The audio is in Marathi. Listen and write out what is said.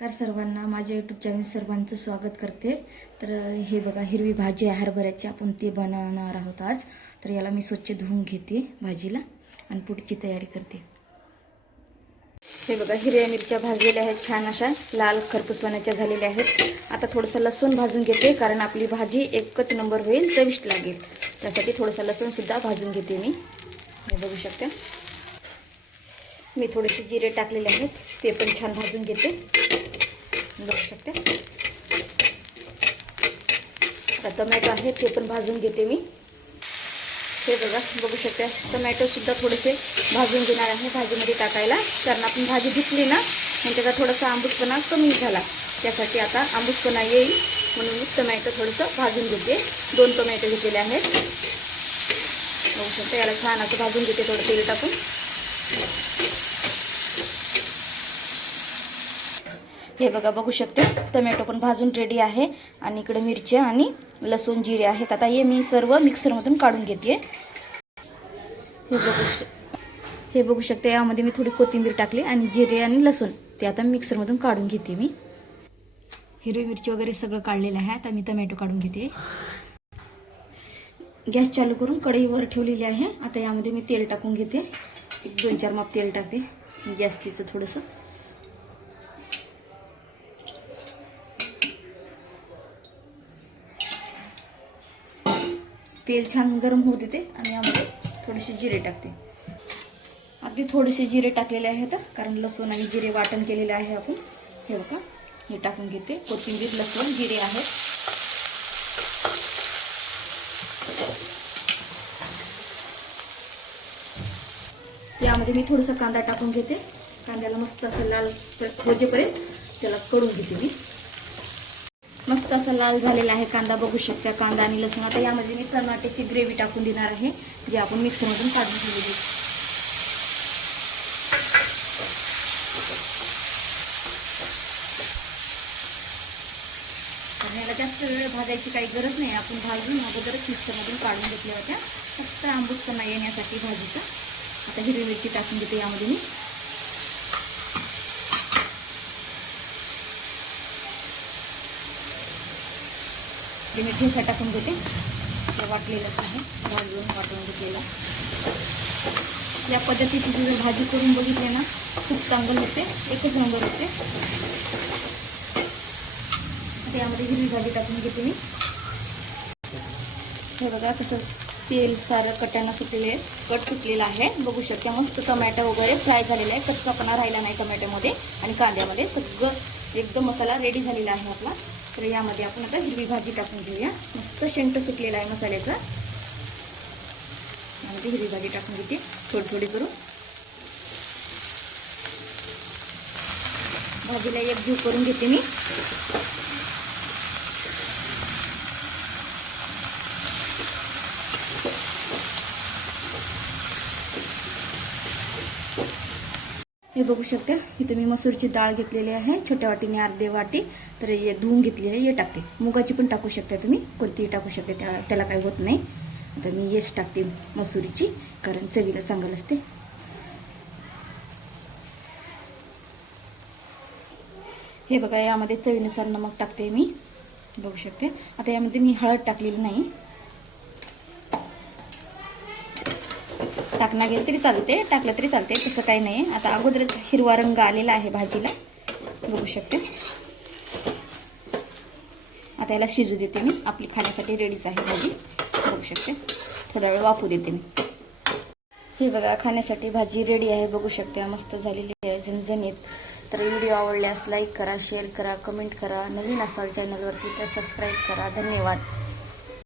नमस्कार सर्वांना. माझ्या यूट्यूब चॅनल सर्वांचं स्वागत करते. तर हे बघा हिरवी भाजी आहे. हरभऱ्याची आपण ती बनवणार आहोत आज. तर याला मी स्वच्छ धुवून घेते भाजीला आणि पुढची तयारी करते. हे बघा हिरव्या मिरच्या भाजलेल्या आहेत छान अशा. लाल खरपूसवाण्याच्या झालेल्या आहेत. आता थोडंसं लसूण भाजून घेते कारण आपली भाजी एकच नंबर होईल चविष्ट लागेल. त्यासाठी थोडंसं लसूणसुद्धा भाजून घेते मी. हे बघू शकते. मी थोडेसे जिरे टाकलेले आहेत ते पण छान भाजून घेते. बघू शकते. आता टमॅटो आहे ते पण भाजून घेते मी. हे बघा बघू शकते. टोमॅटोसुद्धा थोडेसे भाजून घेणार आहे भाजीमध्ये टाकायला. कारण आपण भाजी धुतली ना आणि त्याचा थोडासा आंबूसपणा कमी झाला. त्यासाठी आता आंबूसपणा येईल म्हणून मी टमॅटो थोडंसं भाजून घेते. दोन टोमॅटो घेतलेले आहेत. बघू शकते याला छान असं भाजून घेते थोडं तेल टाकून. हे बघा बघू शकते. टमॅटो पण भाजून रेडी आहे. आणि इकडे मिरच्या आणि लसूण जिरे आहेत. आता हे मी सर्व मिक्सरमधून काढून घेते हे बघू हे बघू शकते. यामध्ये मी थोडी कोथिंबीर टाकली आणि जिरे आणि लसूण. ते आता मिक्सरमधून काढून घेते मी. हिरवी मिरची वगैरे सगळं काढलेलं आहे. आता मी टमॅटो काढून घेते गॅस चालू करून कढईवर ठेवलेली आहे. आता यामध्ये मी तेल टाकून घेते. एक दोन चार माप तेल टाकते. जास्तीचं थोडंसं. तेल छान गरम होऊ देते आणि यामध्ये थोडेसे जिरे टाकते. अगदी थोडेसे जिरे टाकलेले आहेत कारण लसूण आणि जिरे वाटण केलेले आहे आपण. हे बघा हे टाकून घेते. कोथिंबीर लसूण जिरे आहे यामध्ये मी थोडंसं कांदा टाकून घेते. कांद्याला मस्त असं लाल होजेपर्यंत त्याला कढून घेते मी. मस्त असा लाल झालेला आहे कांदा बघू शकता कांदा आणि लसूण. आता यामध्ये मी टमाट्याची ग्रेव्ही टाकून देणार आहे जी आपण मिक्सरमधून काढून ठेवलेली याला जास्त वेळ भाजायची काही गरज नाही आपण भाजून अगोदरच मिक्सरमधून काढून घेतल्या होत्या. फक्त आंबूसपणा येण्यासाठी भाजीचा. आता हिरवी मिरची टाकून देते यामध्ये मी. ते मी ठेसा टाकून देते ते वाटलेलंच आहे. भाजून वाटून घेतलेलं. या पद्धतीची जर भाजी करून बघितली ना खूप चांगलं होते. एकच नंबर होते. त्यामध्ये यामध्ये हिरवी भाजी टाकून घेते मी. हे बघा कसं तेल सारं कट्यानं सुटलेले कट सुटलेलं आहे. बघू शकता मस्त टमॅटो वगैरे फ्राय झालेला आहे. कच्चापणा राहिला नाही टमॅटोमध्ये. आणि कांद्यामध्ये सगळं एकदम मसाला रेडी झालेला आहे आपला. तर यामध्ये आपण आता हिरवी भाजी टाकून घेऊया. मस्त शेंट सुटलेला आहे मसाल्याचा. यामध्ये हिरवी भाजी टाकून घेते. थोडी थोडी करून. भाजीला एक जीव करून घेते मी. हे बघू शकता इथे मी मसूरची डाळ घेतलेली आहे छोट्या वाटीने अर्धे वाटी तर हे धुवून घेतलेले हे टाकते. मुगाची पण टाकू शकता तुम्ही कोणतीही टाकू शकता त्या त्याला काही होत नाही. आता मी येस टाकते मसुरीची कारण चवीला चांगलं असते. हे बघा यामध्ये चवीनुसार नमक टाकते मी. बघू शकते. आता यामध्ये मी हळद टाकलेली नाही. टाकणं गेलं तरी चालते टाकलं तरी चालते तसं काही नाही आता अगोदरच हिरवा रंग आलेला आहे भाजीला. बघू शकते. आता याला शिजू देते मी. आपली खाण्यासाठी रेडीच आहे भाजी. बघू शकते. थोडा वेळ वाफू देते मी. ही बघा खाण्यासाठी भाजी रेडी आहे. बघू शकते. मस्त झालेली आहे. झणझणीत. तर व्हिडिओ आवडल्यास लाईक करा शेअर करा कमेंट करा. नवीन असाल चॅनलवरती तर सबस्क्राईब करा. धन्यवाद.